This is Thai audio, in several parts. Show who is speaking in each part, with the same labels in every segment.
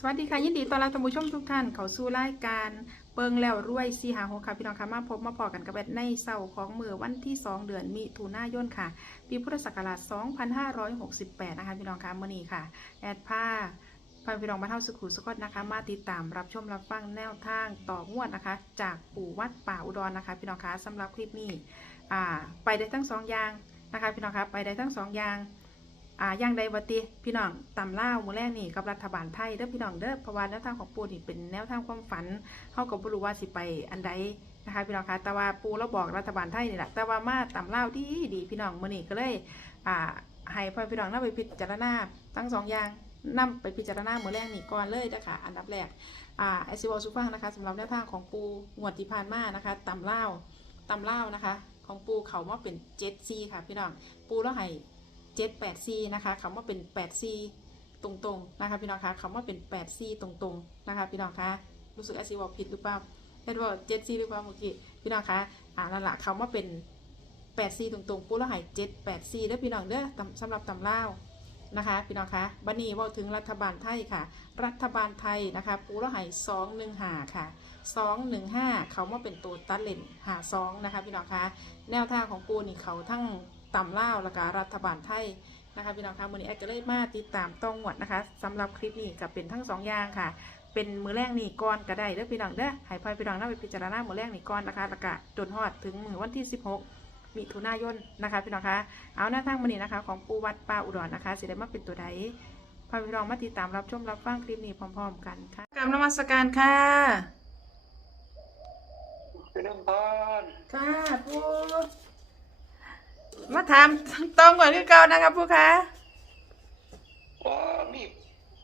Speaker 1: สวัสดีค่ะ ยินดีต้อนรับท่านผู้ชมทุกท่าน เข้าสู่รายการเปิงแล้วรวยสีหาหกค่ะ พี่น้องค่ะมาพบมาพอกันกับแบทในเสาร์ของมือวันที่ 2 เดือนมิถุนายนค่ะ ปีพุทธศักราช 2568 นะคะ พี่น้องค่ะมื่อนี้ค่ะ แอดผ้าพาพี่น้องมาเท่าสุขุสุขดนะคะ มาติดตามรับชมรับฟังแนวทางต่องวดนะคะ จากปู่วัดป่าอุดรนะคะ พี่น้องคะสำหรับคลิปนี้อ่าไปได้ทั้งสองอย่างนะคะ พี่น้องคะไปได้ทั้งสองอย่าง อ่าอย่างใดวัติพี่น้องตำล่าวมือแรกนี่กับรัฐบาลไทยเด้อพี่น้องเด้อเพราะว่าแนวทางของปูนี่เป็นแนวทางความฝันเฮาก็บ่รู้ว่าสิไปอันใดนะคะพี่น้องคะแต่ว่าปูเราบอกรัฐบาลไทยนี่แหละแต่ว่ามาตำล่าวดีดีพี่น้องมือนี้ก็เลยอ่าให้พ่อพี่น้องนำไปพิจารณาทั้งสองอย่างนำไปพิจารณามือแรกนี่ก่อนเลยนะคะอันดับแรกอ่าไอซิวอลซูฟังนะคะสำหรับแนวทางของปูงวดที่ผ่านมานะคะตำล่าวตำล่าวนะคะ ของปูเขามาเป็น7 c ค่ะพี่น้องปูแล้วให้ เจ็ดแปดซีนะคะคำว่าเป็นแปดซีตรงๆนะคะพี่น้องคะคำว่าเป็นแปดซีตรงๆนะคะพี่น้องคะรู้สึกอาซีบอกผิดหรือเปล่าเห็นว่าเจ็ดซีหรือเปล่าเมื่อกี้พี่น้องคะอ่านั่นแหละคำว่าเป็นแปดซีตรงๆปูแล้วหายเจ็ดแปดซีเด้อพี่น้องเด้อสำหรับตำเล่านะคะ พี่น้องคะบันนี้ว่าถึงรัฐบาลไทยค่ะ รัฐบาลไทยนะคะปูแล้วหายสองหนึ่งหาค่ะสองหนึ่งห้าเขามาเป็นตัวตัดเลนหาสองนะคะ พี่น้องคะแนวทางของปูนี่เขาทั้ง ต่ำเล่าวแล้วก็รัฐบาลไทยนะคะพี่น้องคะมือนี้แอดก็เลยมาติดตามต้องหวดนะคะสำหรับคลิปนี้ก็เป็นทั้งสองอย่างค่ะ เป็นมือแรกนี่ก้อนก็ได้เด้อพี่น้องเด้อให้พ่อพี่น้องนำไปพิจารณามือแรกนี่ก้อนนะคะแล้วก็จนฮอดถึงมือวันที่ 16 มิถุนายนนะคะพี่น้องคะเอาหน้าทางมือนี้นะคะ ของปูวัดป่าอุดรนะคะสิได้มาเป็นตัวใดพ่อพี่น้องมาติดตามรับชมรับฟังคลิปนี้พร้อม ๆ กันค่ะกราบนมัสการค่ะ
Speaker 2: เป็นน้ำพร
Speaker 1: ค่ะปู มาถามต้องก่อนคือเก่านะคะปูคะ
Speaker 2: ว่ามี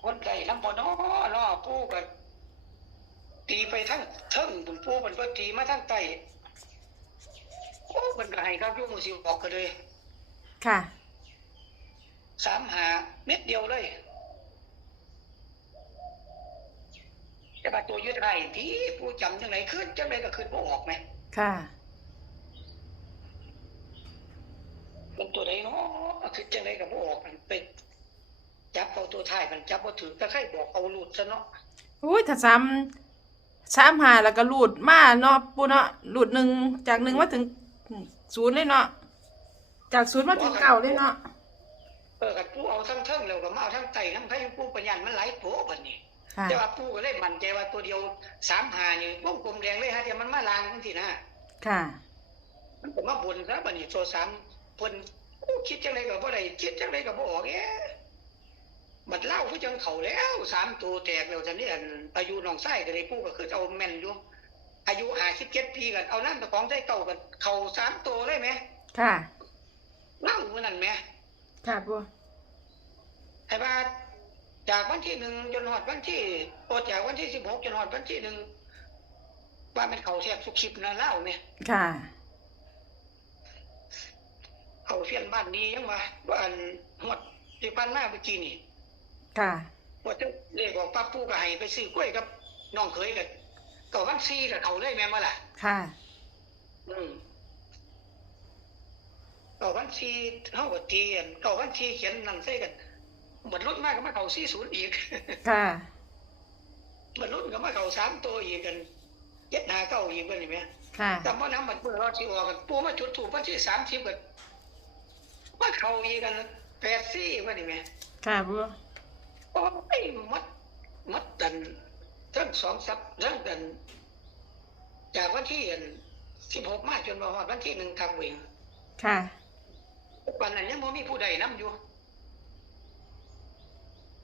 Speaker 2: คนใจน้ำพอน้อน้อปูกันตีไปทั้งเทิงบุญปูมันก็ตีมาทั้งไตโอ้มันก็ให้ครับอยุ่มือสิออกกันเลย
Speaker 1: ค่ะ
Speaker 2: สามหาเม็ดเดียวเลยแต่ว่าตัวยืดไห้ที่ปูจำจังไหนขึ้นจังไหนก็ขึ้นบ่ออกไหม
Speaker 1: ค่ะ
Speaker 2: เป็นตัวไหนเนาะขึ้นจังไหนก็บ่ออกมันเป็นจับเอาตัวท้ายมันจับบ่ถือก็ใครบอกเอาหลุดซะเนาะ
Speaker 1: อุ้ยถ้าซ้ำซ้ำหาแล้วก็หลุดมาเนาะปูเนาะหลุดหนึ่งจากหนึ่งมาถึงศูนย์เลยเนาะจากศูนย์มาถึงเก้าเลยเนาะ
Speaker 2: เออกันปูเอาทั้งเทิงแล้วก็มาเอาทั้งไตทั้งไผปูปัญญามันไหลโผบัดนี้
Speaker 1: ค่ะ
Speaker 2: แต่ว่าปูก็เลยมั่นใจว่าตัวเดียวสามหานี่วงกลมแดงเลยฮะเดี๋ยวมันมาลางจังซี่นะ
Speaker 1: ค่ะ
Speaker 2: มันก็มาบนซะบัดนี้โซสาม เพิ่นกูคิดจังไดก็บ่ได้คิดจังไดก็บ่ออกแอะบัดเล่าผู้จังเขาแล้วสามตัวแตกแล้วจังนี้อันอายุน้องไส้ก็ได้ปูก็คือเอาแม่นอยู่อายุ57ปีกันเอาน้ำตะของใส่เก่ากันเข้าสามตัวเลยไหม
Speaker 1: ค่ะ
Speaker 2: เล่ามื้อนั้นแหม
Speaker 1: ค่ะปู
Speaker 2: ไอ้ว่าจากวันที่หนึ่งจนหอดวันที่โอจากวันที่สิบหกจนหอดวันที่หนึ่งว่ามันเขาแทบสุกชิบนะเล่าเนี่ย
Speaker 1: ค่ะ
Speaker 2: เขาเฟียนบ้านนี้ยังว่าว่าอันหมดที่ปันมาเมื่อกี้นี่
Speaker 1: ค่ะ
Speaker 2: ว่าจะเรียกว่าป้าปูกับให้ไปซื้อกล้วยกับน้องเคยกับก็วันซีกับเขาเลยแม่นมาล่ะ
Speaker 1: ค่ะ
Speaker 2: อืมก็วันซีเท่ากับตีอันก็วันซีเขียนนั่นใส่กันหมดรุ่นมากก็มาเขาซีศูนย์อีก
Speaker 1: ค่ะ
Speaker 2: มันรุ่นก็มาเขาสามตัวอีกกันเจ็ดหาเก้าอีกกันนี่ไหม
Speaker 1: ค่ะ
Speaker 2: แต่เมื่อน้ำมันเมื่อเราที่ออกกันปูมาจุดถูกวันที่สามสิบกัน มาเขาอีกกันแปดสี่วันนี่ไหม
Speaker 1: ค่ะปู
Speaker 2: โอ้ยมัดมัดดันทั้งสองสัปทั้งดันจากวันที่สิบหกมาจนมาวันที่หนึ่งทำเวง
Speaker 1: ค่ะ
Speaker 2: วันนั้นยังไม่มีผู้ใดนํอยู่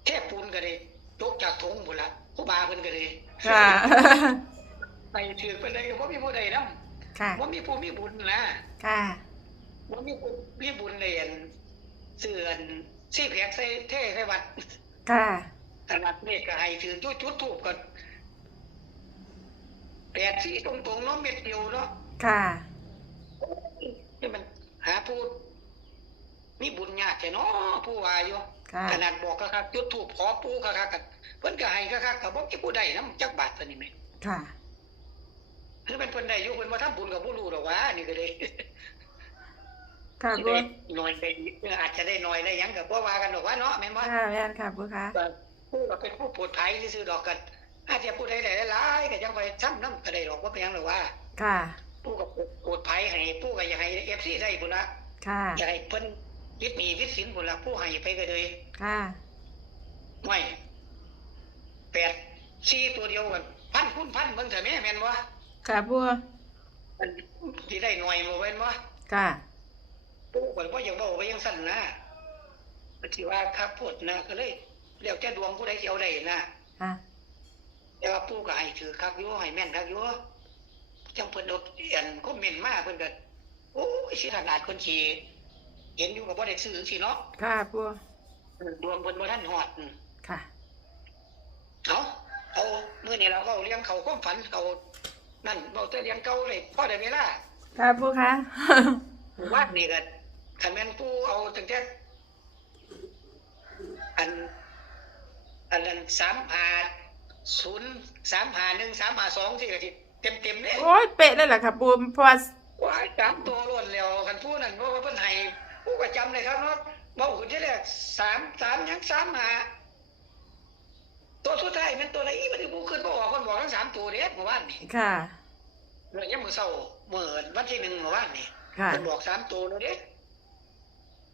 Speaker 2: แค่ปูนก็เลยตกจากถงหมดละผู้บาเพิ่นก็เลย
Speaker 1: ค่ะ
Speaker 2: ไปถือไปเลยก็บ่มีผู้ใดนํ
Speaker 1: ค่ะ
Speaker 2: ว่ามีผู้มีบุญนะ
Speaker 1: ค่ะ
Speaker 2: ว่ามีผู้มีบุญเรียนเสื่อนซี่แผกใส่เท่ใส่วัด
Speaker 1: ค่ะ
Speaker 2: ขนาดนี้ก็ให้ถือจุดจุดถูกกันแปดซี่ตรงๆเนาะเม็ดเดียวเนาะ
Speaker 1: ค่ะ
Speaker 2: นี่มันหาผู้มีบุญยากแค่เนาะผู้ว่าอยู่
Speaker 1: ค่ะ
Speaker 2: ขนาดบอกก็ครับจุดถูกขอปูก็ครับกันเพิ่นก็ให้ก็ครับก็บ่มีผู้ใดนำจักบาทซะนี่แหม
Speaker 1: ค่ะ
Speaker 2: คือเป็นเพิ่นได้อยู่เพิ่นบ่ทำบุญกับผู้รู้ดอกว่านี่ก็เลย
Speaker 1: ค่ะ
Speaker 2: สิ
Speaker 1: ปู
Speaker 2: ได้น้อยไปอาจจะได้น้อยได้หยังก็บ่ว่ากันดอกว่าเนาะแม่นบ่
Speaker 1: ค่ะแม่นค่ะปูค่ะ
Speaker 2: ก็ผู้ก็เป็นผู้ปวดภัยที่ซื้อดอกกันอาจจะผู้ใดได้หลายๆก็ยังไปซ้ำน้ำก็ได้ดอกว่าเป็นหยังหรอกว่า
Speaker 1: ค่ะ
Speaker 2: ผู้ก็ปวดภัยให้ผู้ก็อยากให้เอฟซีได้บุญละ
Speaker 1: ค่ะ
Speaker 2: อยากให้เพิ่นวิตหนีวิตสินบุญละผู้ให้ไปก็เลย
Speaker 1: ค่ะ
Speaker 2: ไม่แปดสี่ตัวเดียวกันพันคุณพันเบิ่งเถอะแม่แม่นบ่
Speaker 1: ค่ะปู
Speaker 2: มันสิได้หน่อยบ่แม่นบ่
Speaker 1: ค่ะ
Speaker 2: ผู้คนบ่อยากเว้าไปยังสั่นนะมันสิว่าครับพูดนะก็เลยแล้วแต่ดวงผู้ใดสิเอาได้นะ
Speaker 1: ค่ะ
Speaker 2: แต่ว่าปู่ก็ให้ถือคักอยู่ให้แม่นคักอยู่จังเพิ่นเอาเอันคอมเมนต์มาเพิ่นก็โอ้ยสิขนาดคนสิเห็นอยู่ก็บ่ได้ซื้อสิเนาะ
Speaker 1: ค่ะปู
Speaker 2: ดวงเพิ่นบ่ทันฮอดอืม
Speaker 1: ค่ะ
Speaker 2: เอาเอามื้อนี้เราก็เอาเลี้ยงเขาความฝันเขานั่นเว้าแต่เลี้ยงเก่าเลยพอได้เวลา
Speaker 1: ค่ะปูคะ
Speaker 2: วาดนี่ก็ คันแม่นปู่เอาตั้งแต่อัน อันนั้น3 5 0 3 5 1 3 5 2ที่ก็สิเต็มๆเด้
Speaker 1: โอ้ยเป๊ะเลยล่ะค่ะปูเพราะว่า
Speaker 2: ว้ายจำตัวล้วนแล้วกันผู้นั้นเพราะว่าเพิ่นให้ผู้ก็จำเลยครับเนาะเว้าขึ้นที่แรกสามสามหยังสามหาตัวสุดท้ายมันตัวไหนอีมันผู้ขึ้นบ่ออกเพิ่นบอกทั้งสามตัวเด้เมื่อวานนี่
Speaker 1: ค่ะ
Speaker 2: เมื่อยามมื้อเช้าเมื่อวันที่หนึ่งเมื่อวานนี่
Speaker 1: ค่ะ
Speaker 2: เพิ่นบอกสามตัวแล้วเด้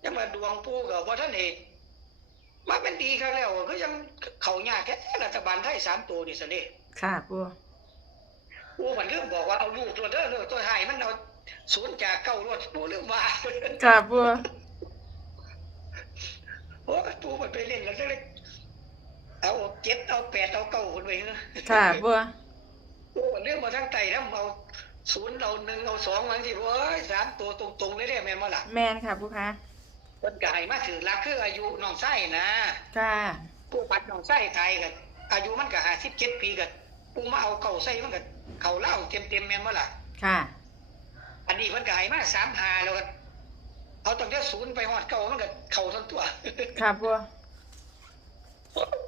Speaker 2: ยังมาดวงปู่ก็บ่ทันเห็นมาเป็นดีครั้งแล้วก็ยังเข้ายากแค่รัฐบาลไทยสามตัวนี่ซะเด้
Speaker 1: ค่ะปู
Speaker 2: ปู่มันเรื่องบอกว่าเอาลูกตัวเด้อเด้อตัวท้ายมันเอาศูนย์จากเก้ารวดปู่เรื่องว่า
Speaker 1: ค่ะปู
Speaker 2: โอ้ยปูมันไปเล่นแล้วเล็กเอาเจ็ดเอาแปดเอาเก้าคนไปเนอะ
Speaker 1: ค่ะปู
Speaker 2: ปูมันเรื่องมาทั้งไตแล้วเอาศูนย์เอาหนึ่งเอาสองบางทีโอ้ยสามตัวตรงๆเลยได้แม่นมาล่ะ
Speaker 1: แมนค่ะปูคะ
Speaker 2: คนกายมาถือรักคืออายุน้องไส้นะ
Speaker 1: ค่ะ
Speaker 2: ปูพัดน้องไส้ไทยกันอายุมันก็ห้าสิบเจ็ดปีกันปูมาเอาเก่าไส้มันก็เขาเล่าเต็มเต็มๆแม่นมาล่ะ
Speaker 1: ค่ะ
Speaker 2: อันนี้คนกายมาสามหาแล้วก็เอาตั้งแต่ศูนย์ไปหอดเก่ามันก็เข่าทั้งตัว
Speaker 1: ค่ะปู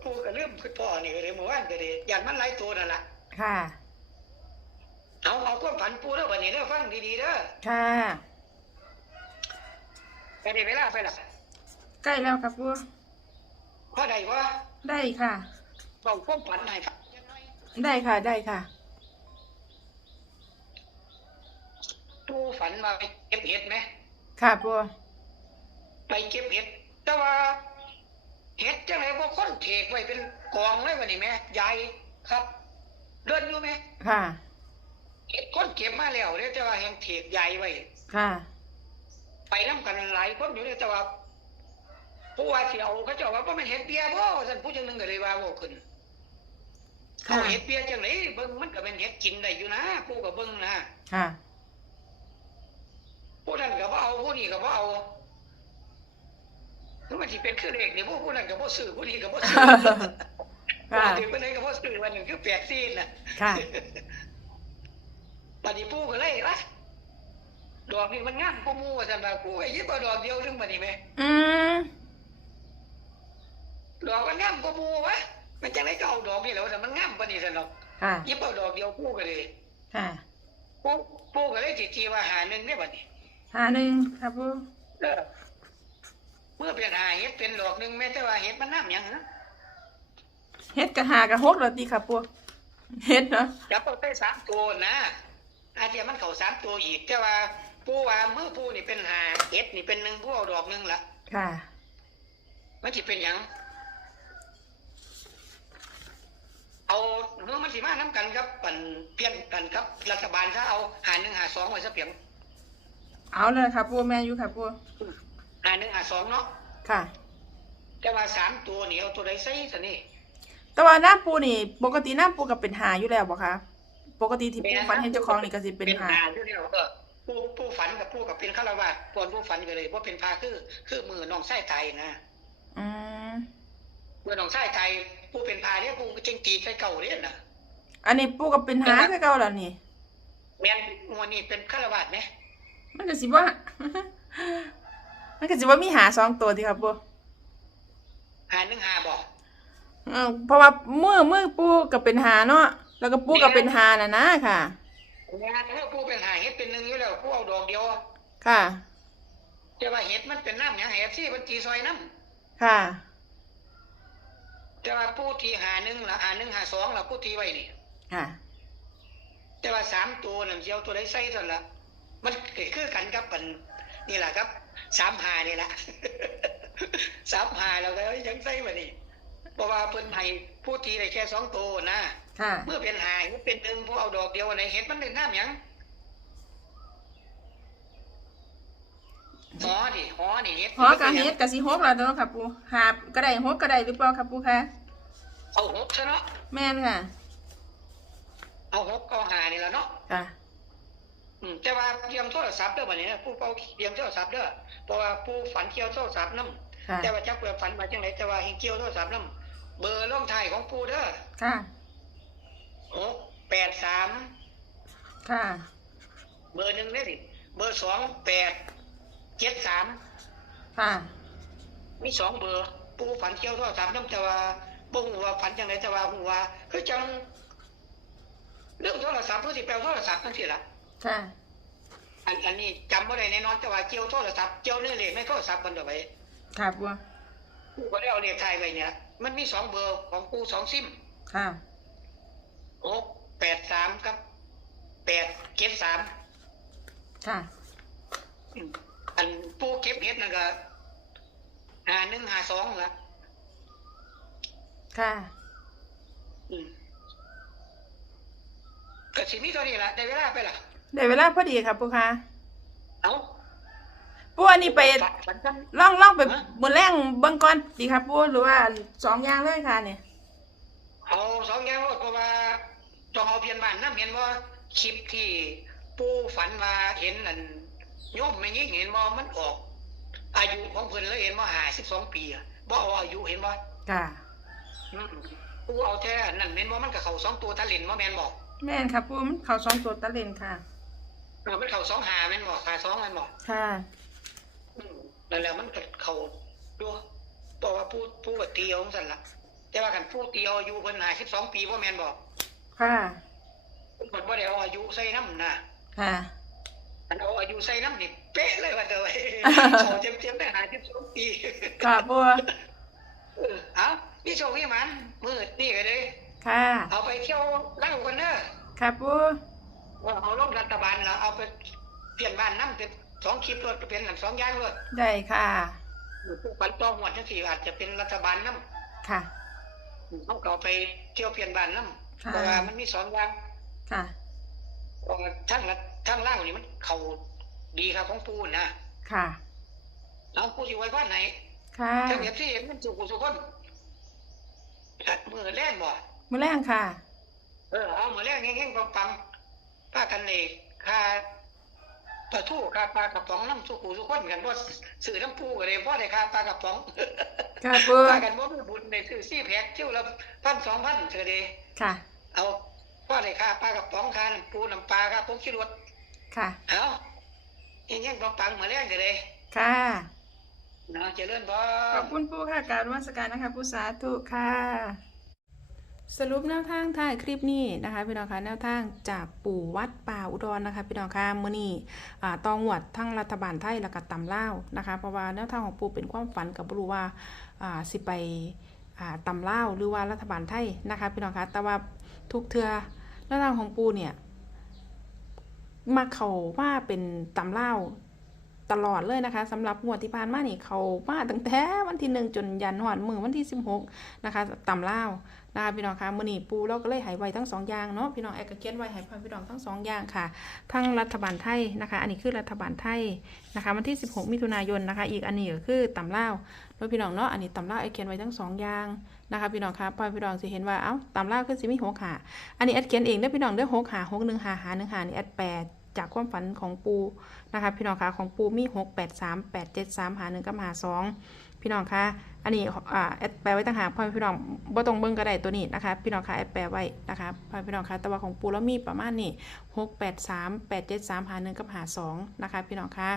Speaker 2: ปูก็เริ่มคือพ่อนี่ก็เลยเมื่อวานก็เลยยันมันหลายตัวนั่นแหละ
Speaker 1: ค่ะ
Speaker 2: เอาเอาความฝันปูแล้ววันนี้เด้อฟังดีๆเด้อ
Speaker 1: ค่ะ
Speaker 2: ไปได้เวลาไปละ
Speaker 1: ใกล้แล้วค่ะปู
Speaker 2: พอใดวะ
Speaker 1: ได้ค่ะ
Speaker 2: บอกความฝันให้ฟัง
Speaker 1: ได้ค่ะได้ค่ะ
Speaker 2: ปูฝันมาไปเก็บเห็ดไหม
Speaker 1: ค่ะปู
Speaker 2: ไปเก็บเห็ด แต่ว่าเห็ดจังไรบ่คนเทกไว้เป็นกองเลยวันนี้แม่ใหญ่ครับเดินอยู่ไหม
Speaker 1: ค่ะ
Speaker 2: เห็ดคนเก็บมาแล้วเด้อแต่ว่าแห่งเทกใหญ่ไว้
Speaker 1: ค่ะ
Speaker 2: ไปน้ำกันหลายคนอยู่เด้อแต่ว่าผู้ว่าสิเอาเขาเจ้าว่าบ่แม่นเห็ดเบียร์บ่ซั่นผู้จังหนึงก็เลยว่าโว้ขึ้น
Speaker 1: ค่ะ
Speaker 2: เอาเห็ดเบียร์จังไหนเบิ่งมันก็เป็นเห็ดกินได้อยู่นะผู้ก็เบิ่งนะ
Speaker 1: ค่ะ
Speaker 2: ผู้นั้นก็บ่เอาผู้นี้ก็บ่เอาคือมันสิเป็นคือเลขนี่ผู้ผู้นั้นก็บ่ซื้อผู้นี้ก็บ่ซื้อ
Speaker 1: ค่ะ
Speaker 2: ถึงไปไหนก็บ่ซื้อวันหนึงคือ8ซีนน่ะ
Speaker 1: ค่ะ
Speaker 2: บัดนี้ผู้ก็เลยว่า ดอกนี่มันงามกว่าหมู่ว่าซั่นว่ากูไอ้ยิบเอาดอกเดียวนึงบัดนี้แหม
Speaker 1: อืม
Speaker 2: ดอกมันงามกว่าหมู่วะมันจังไดก็เอาดอกนี่แหล้วแต่มันงามปานนี้ซั่นดอก
Speaker 1: ค่ะ
Speaker 2: ยิบเอาดอกเดียวผู้ก็เลย
Speaker 1: ค่ะ
Speaker 2: ผู้ผู้ก็เลยสิตีว่าหาหนึงได้บัดนี้
Speaker 1: หาหนึ่งค่ะปู
Speaker 2: เออเมื่อเป็นหาเห็ดเป็นดอกหนึงแม้แต่ว่าเห็ดมันน้ำหยังนะ
Speaker 1: เฮ็ดกับหากับหกแล้วตีค่ะปูเฮ็ดเนาะ
Speaker 2: จับเอาได้สามตัวนะอาเทียมันเข้าสามตัวอีกแต่ว่า ผู้ว่ามือผู้นี่เป็นหาเห็ดนี่เป็นหนึ่งผู้เอาดอกหนึ่งละ
Speaker 1: ค่ะ
Speaker 2: มันสิเป็นหยัง เอาเมื่อมันสิมาน้ำกันครับปั่นเพี้ยนกันครับ รัฐบาลถ้าเอาหาหนึ่งหาสองไว้ซะเพียง
Speaker 1: เอาเลยค่ะปูแมนอยู่ค่ะปู
Speaker 2: หาหนึ่งหาสองเนาะ
Speaker 1: ค่ะ
Speaker 2: แต่ว่าสามตัวนี่เอาตัวใดใส่ซะนี่
Speaker 1: แต่ว่าน้ำปูนี่ ปกติน้ำปูกับเป็นหาอยู่แล้วบ่คะปกติที่ปูฝันเห็นเจ้าของนี่ก็สิเป็นหา
Speaker 2: อยู่แล้วเออ ผู้ผู้ฝันกับผู้กับเป็นฆราวาสก่อนผู้ฝันก็เลยว่าเป็นพาคือ คือมือน้องไส้ไทยนะ
Speaker 1: อืม
Speaker 2: เมื่อน้องไส้ไทยผู้เป็นพาเนี่ยผู้จริงตีใส่เก่าเนี่ยนะ
Speaker 1: อันนี้ปูกับเป็นหาคือเก่าแล้วนี่
Speaker 2: แม่นมวนนี่เป็นฆราวาสไหม
Speaker 1: มันก็สิว่า มันก็สิว่ามีหาสองตัวที่ครับปู
Speaker 2: หาหนึ่งหาบอก
Speaker 1: เออเพราะว่ามือมือปูกับเป็นหาเนาะแล้วก็ปูกับเป็นหาน่ะนะค่ะ
Speaker 2: แม่นเมื่อผู้เป็นหาเห็ดเป็นหนึ่งอยู่แล้วผู้เอาดอกเดียว
Speaker 1: ค่ะ
Speaker 2: แต่ว่าเห็ดมันเป็นน้ำอย่างเห็ดที่มันตีซอยน้
Speaker 1: ค่ะำ
Speaker 2: แต่แต่ว่าผู้ที่หาหนึ่งละหาหนึ่งหาสองละผู้ที่ไว้นี่
Speaker 1: ค่ะ
Speaker 2: แต่ว่าสามตัวนั่นสิเจียวตัวใดใส่ท่านละมันคือกันกับมันนี่แหละครับสามหานี่แหละสามหาแล้วก็ยังใส่มานี่เพราะว่าเพิ่นให้ผู้ที่ได้แค่สองตัวนะ
Speaker 1: ค่ะ
Speaker 2: เมื่อเป็นหายมันเป็นหนึ่งพวกเอาดอกเดียวอันไหนเห็ดมันเป็นน้ำหยังหอดิหอนี่เห็ด
Speaker 1: หอกะเฮ็ดกะสิหกแล้วเนาะค่ะปูหาบก็ได้หกก็ได้หรือเปล่าค่ะปูคะ
Speaker 2: เอาหกซะเนาะ
Speaker 1: แม่นค่ะ
Speaker 2: เอาหกเอาหานี่แหละเนาะ
Speaker 1: ค่ะ
Speaker 2: อืมแต่ว่าเตรียมโทรศัพท์เด้อบัดนี้นะผู้เป่าเตรียมโทรศัพท์เด้อเพราะว่าผู้ฝันเกี่ยวโทรศัพท์นํ
Speaker 1: ค่ะ
Speaker 2: แต่ว่าจักเปิดฝันมาจังไดแต่ว่าเห็นเกี่ยวโทรศัพท์นํเบอร์ลงท้ายของผู้เด้อ
Speaker 1: ค่ะ
Speaker 2: หกแปดสาม
Speaker 1: ค่ะ
Speaker 2: เบอร์หนึ่งได้ดิเบอร์สองแปดเจ็ดสาม
Speaker 1: ค่ะ
Speaker 2: มีสองเบอร์ ปูฝันเกี่ยวโทรศัพท์น้ำแต่ว่าบ่ฮู้ว่าฝันจังไดแต่ว่าฮู้ว่าคือจังเรื่องโทรศัพท์ผู้สิแปลโทรศัพท์นั่นสิล่ะ
Speaker 1: ค่ะ
Speaker 2: อันอันนี้จำบ่ได้แน่นอนแต่ว่าเกี่ยวโทรศัพท์เกี่ยวเรื่องเลขในโทรศัพท์มันเอาไว้
Speaker 1: ค่ะปู
Speaker 2: ปูก็ได้เอาเลขไทายไว้เนี่ย มันมีสองเบอร์ของปูสองซิม
Speaker 1: ค่ะ
Speaker 2: หกแปดสามกับแปดเจ็ดสาม
Speaker 1: ค่ะ
Speaker 2: อืมอันปูเก็บเฮ็ดนั่นก็หาหนึ่งหาสองละ
Speaker 1: ค่ะ
Speaker 2: อืมก็สิมีเท่านี้ละได้เวลาไปละ
Speaker 1: ได้เวลาพอดีค่ะปูคะ
Speaker 2: เอา
Speaker 1: ปูอันนี้ไป
Speaker 2: ฝันฝันจัง
Speaker 1: ล่องล่องไป
Speaker 2: ฮะ
Speaker 1: บนแรงเบิ่งก่อนดีครับปูหรือว่าสองอย่างเลยค่ะเนี่ย
Speaker 2: เอาสองอย่างรถเพราะว่าต้องเอาเพียนบ้านน้ำเห็นว่าคลิปที่ปูฝันว่าเห็นอันโยมไม่ยิ่งเห็นว่ามันออก อายุของเพิ่นแล้วเห็นว่าหาสิบสองปีอะบ่เอาอายุเห็นว่า
Speaker 1: ค่ะ
Speaker 2: ปูเอาแท้อันนั่นเห็นว่ามันกับเขาสองตัวทะเลนว่าแมนบอก
Speaker 1: แม่นค่ะปูมันเขาสองตัวตะเลนค่ะ
Speaker 2: เออมันเขาสองหาแมนบอกหาสองแมนบอก
Speaker 1: ค่ะ
Speaker 2: อืมนั่นแหละมันก็เขาดูเพราะว่าปูปูก็ตีเอาของสันละ แต่ว่ากันปูตีเอาอายุเพิ่นหาสิบสองปีว่าแมนบอก
Speaker 1: ค่ะ
Speaker 2: เพิ่นบ่ได้เอาอายุใส่น้ำนะ
Speaker 1: ค่ะ
Speaker 2: อันเอาอายุใส่น้ำนี่เป๊ะเลยว่าเด้อเขาเต็มเต็มๆได้หาสิบสองปี
Speaker 1: ค่ะปู
Speaker 2: เออเอาพี่โชคพี่หมันมืดนี่ก็เลย
Speaker 1: ค่ะ
Speaker 2: เอาไปเที่ยวเล่ากันเด้อ
Speaker 1: ค่ะปู
Speaker 2: ว่าเอาลงรัฐบาลแล้วเอาไปเปลี่ยนบ้านน้ำเป็นสองคลิปรถเป็นหลังสองอย่างรถ
Speaker 1: ได้ค่ะ
Speaker 2: ปันตองหวดทั้งสี่อาจจะเป็นรัฐบาลน้
Speaker 1: ค่ะำ
Speaker 2: เขาก็เอาไปเที่ยวเปลี่ยนบ้านน้ำ
Speaker 1: ค่ะ
Speaker 2: เพราะว่ามันมีสองอย่าง
Speaker 1: ค่ะ
Speaker 2: เพราะว่าทั้งรัฐทั้งล่างนี่มันเขาดีครับของปูนะ
Speaker 1: ค่ะ
Speaker 2: เอาปูอยู่ไว้บ้านไหน
Speaker 1: ค่ะ
Speaker 2: ทั้งเอฟซีมันสุขุสุขคนกัดมือแรงบ่
Speaker 1: มื้อแรงค่ะ
Speaker 2: เออเอามือแรงแห้งๆปังๆป้ากันเลยค่า ปลาทูค่าปลากระป๋องน้ำสุขุสุขคนกันเพราะสื่อน้ำปูกันเลยเพราะได้ค่าปลากระป๋อง
Speaker 1: ค่ะปู
Speaker 2: ปลากันว่ามีบุญในซื้อซี่แพ็กเที่ยวละพันสองพันเฉยเด
Speaker 1: ค่ะ
Speaker 2: เอาพ่อได้ค่าปลากระป๋องค่าน้ำปูน้ำปลาค่าพวกขี้รถ
Speaker 1: ค่ะ
Speaker 2: เอาแห้งๆปังๆมือแรงกันเลย
Speaker 1: ค่ะ
Speaker 2: เนาะเจริญบ่
Speaker 1: ขอบคุณปูค่ะกรารวัสการนะคะปูสาธุค่ะ สรุปแนวทางท้ายคลิปนี้นะคะพี่น้องคะแนวทางจากปู่วัดป่าอุดรนะคะพี่น้องคะมื้อนี้อ่ตองหวดทั้งรัฐบาลไทยแล้วก็ตำเล่านะคะเพราะว่าแนวทางของปู่เป็นความฝันกับบรูว่าสิไปอ่าตำเล่าหรือว่ารัฐบาลไทยนะคะพี่น้องคะแต่ว่าทุกเทือแนวทางของปู่เนี่ยมาเขาว่าเป็นตำเล่า ตลอดเลยนะคะสำหรับงวดที่ผ่านมานี่เขามาตั้งแต่วันที่หนึ่งจนยันหอนมือวันที่16นะคะตำเล่านะคะพี่น้องคะมือนี่ปูเราก็เลยหายไวทั้งสองอย่างเนาะพี่น้องแอกก็เขียนไวหายพี่น้องทั้งสองอย่างค่ะ ทั้งรัฐบาลไทยนะคะ อันนี้คือรัฐบาลไทยนะคะวันที่ 16 มิถุนายนนะคะ อีกอันนี้ก็คือตำเล่าวโดยพี่น้องเนาะอันนี้ตำเล่าแอกเขียนไวทั้งสองอย่างนะคะพี่น้องคะพอพี่น้องสิเห็นว่าเอ้าตำเล่าคือสิมีหกหาอันนี้แอดเขียนเองเด้อพี่น้องเด้อหกหาหกหนึ่งหาหาหนึ่งหานี่แอดแปด จากความฝันของปูนะคะพี่น้องคะของปูมีหกแปดสามแปดเจ็ดสามหาหนึ่งกับหาสองพี่น้องคะอันนี้อ่าแอดแปลไว้ต่างหากพ่อพี่น้องบ่ต้องเบิ่งก็ได้ตัวนี้นะคะพี่น้องคะแอดแปลไว้นะคะพ่อพี่น้องคะแต่ว่าของปูแล้วมีประมาณนี้หกแปดสามแปดเจ็ดสามหาหนึ่งกับหาสองนะคะพี่น้องคะ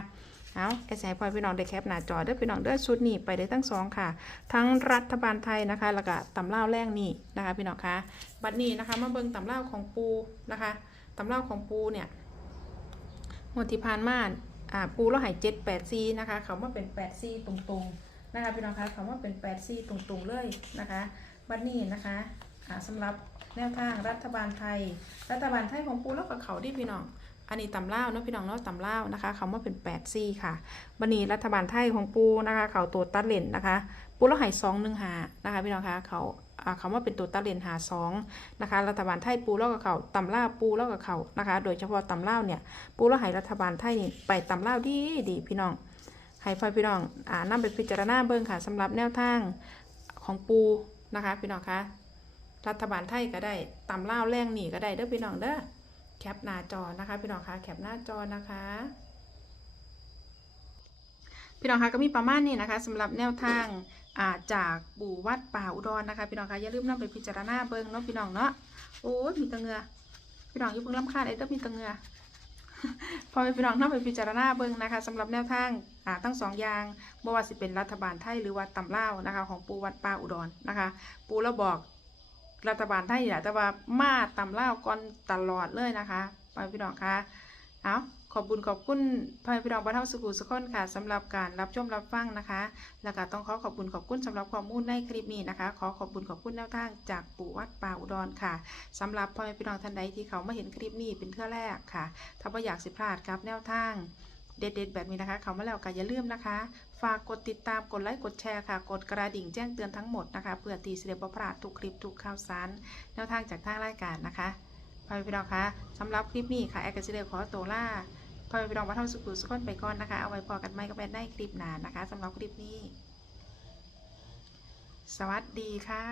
Speaker 1: เอาแอดให้พ่อพี่น้องได้แคปหน้าจอเด้อพี่น้องเด้อชุดนี้ไปได้ทั้งสองค่ะ ทั้งรัฐบาลไทยนะคะ แล้วก็ตำเล่าแรงนี่นะคะ พี่น้องคะบัดนี้นะคะมาเบิ่งตำเล่าของปูนะคะตำเล่าของปูเนี่ย งวดที่ผ่านมาอ่าปูเราหายเจ็ดแปดซีนะคะ เขาว่าเป็นแปดซีตรงๆนะคะพี่น้องคะเขาว่าเป็นแปดซีตรงๆเลยนะคะวันนี้นะคะอ่าสำหรับแนวทางรัฐบาลไทย รัฐบาลไทยของปูแล้วกับเขาที่พี่น้องอันนี้ตำเล่าเนาะพี่น้องเนาะตำเล่านะคะคำว่าเป็น8ซี่ค่ะวันนี้รัฐบาลไทยของปูนะคะ เขาตัวตัดเลนนะคะ ปูแล้วหายสองหนึ่งหานะคะพี่น้องคะเขา คำว่าเป็นตัวตัดเลนหาสองนะคะ รัฐบาลไทยปูแล้วกับเขาตำล่าปูแล้วกับเขานะคะ โดยเฉพาะตำล่าเนี่ย ปูแล้วใหายรัฐบาลไทยนี่ไปตำล่าดีดีพี่น้องให้พ่อพี่น้องอ่านำไปพิจารณาเบิ่งค่ะสำหรับแนวทางของปูนะคะ พี่น้องคะรัฐบาลไทยก็ได้ตำล่าแรงหนีก็ได้เด้อพี่น้องเด้อแคปหน้าจอนะคะ พี่น้องคะแคปหน้าจอนะคะ พี่น้องคะก็มีประมาณนี้นะคะสำหรับแนวทางาจากปู่วัดป่าอุดรนะคะ พี่น้องคะอย่าลืมนำไปพิจารณาเบิ่งเนาะพี่น้องเนาะโอ้ยมีตะเงือพี่น้องอย่าเพิ่งรำคาญไอ้เด้อมีตะเงือพอไปพี่น้องนำไปพิจารณาเบิ่งนะคะสำหรับแนวทางอ่าทั้งสองอย่างบ่ว่าสิเป็นรัฐบาลไทยหรือว่าตำเล่าวนะคะ ของปู่วัดป่าอุดรนะคะ ปูแล้วบอกรัฐบาลไทยนี่แหละแต่ว่ามาตำเล่าวก่อนตลอดเลยนะคะไปพี่น้องคะเอา ขอบคุญขอบคุณพ่อพี่น้องบ้านเฮาสุขุสุขคนค่ะสำหรับการรับชมรับฟังนะคะ แล้วก็ต้องขอขอบคุณขอบคุณสำหรับข้อมูลในคลิปนี้นะคะ ขอขอบคุณขอบคุณแนวทางจากปู่วัดป่าอุดรค่ะสำหรับพ่อพี่น้องท่านใดที่เขามาเห็นคลิปนี้เป็นเทื่อแรกค่ะ ถ้าว่าอยากสิพลาดครับแนวทางเด็ดๆแบบนี้นะคะ เขามาแล้วก็อย่าลืมนะคะ ฝากกดติดตาม กดไลค์ กดแชร์ค่ะ กดกระดิ่งแจ้งเตือนทั้งหมดนะคะ เพื่อตีสิเดบพลาดทุกคลิปทุกข่าวสารแนวทางจากทางรายการนะคะพ่อพี่น้องคะสำหรับคลิปนี้ค่ะ แอคกซิเดขอตัวล่า พอแม่พี่น้องมาเท่าสุขุสุขคนไปก่อนนะคะ เอาไว้พอกันไม่ก็เป็นได้คลิปหนานะคะสำหรับคลิปนี้ สวัสดีค่ะ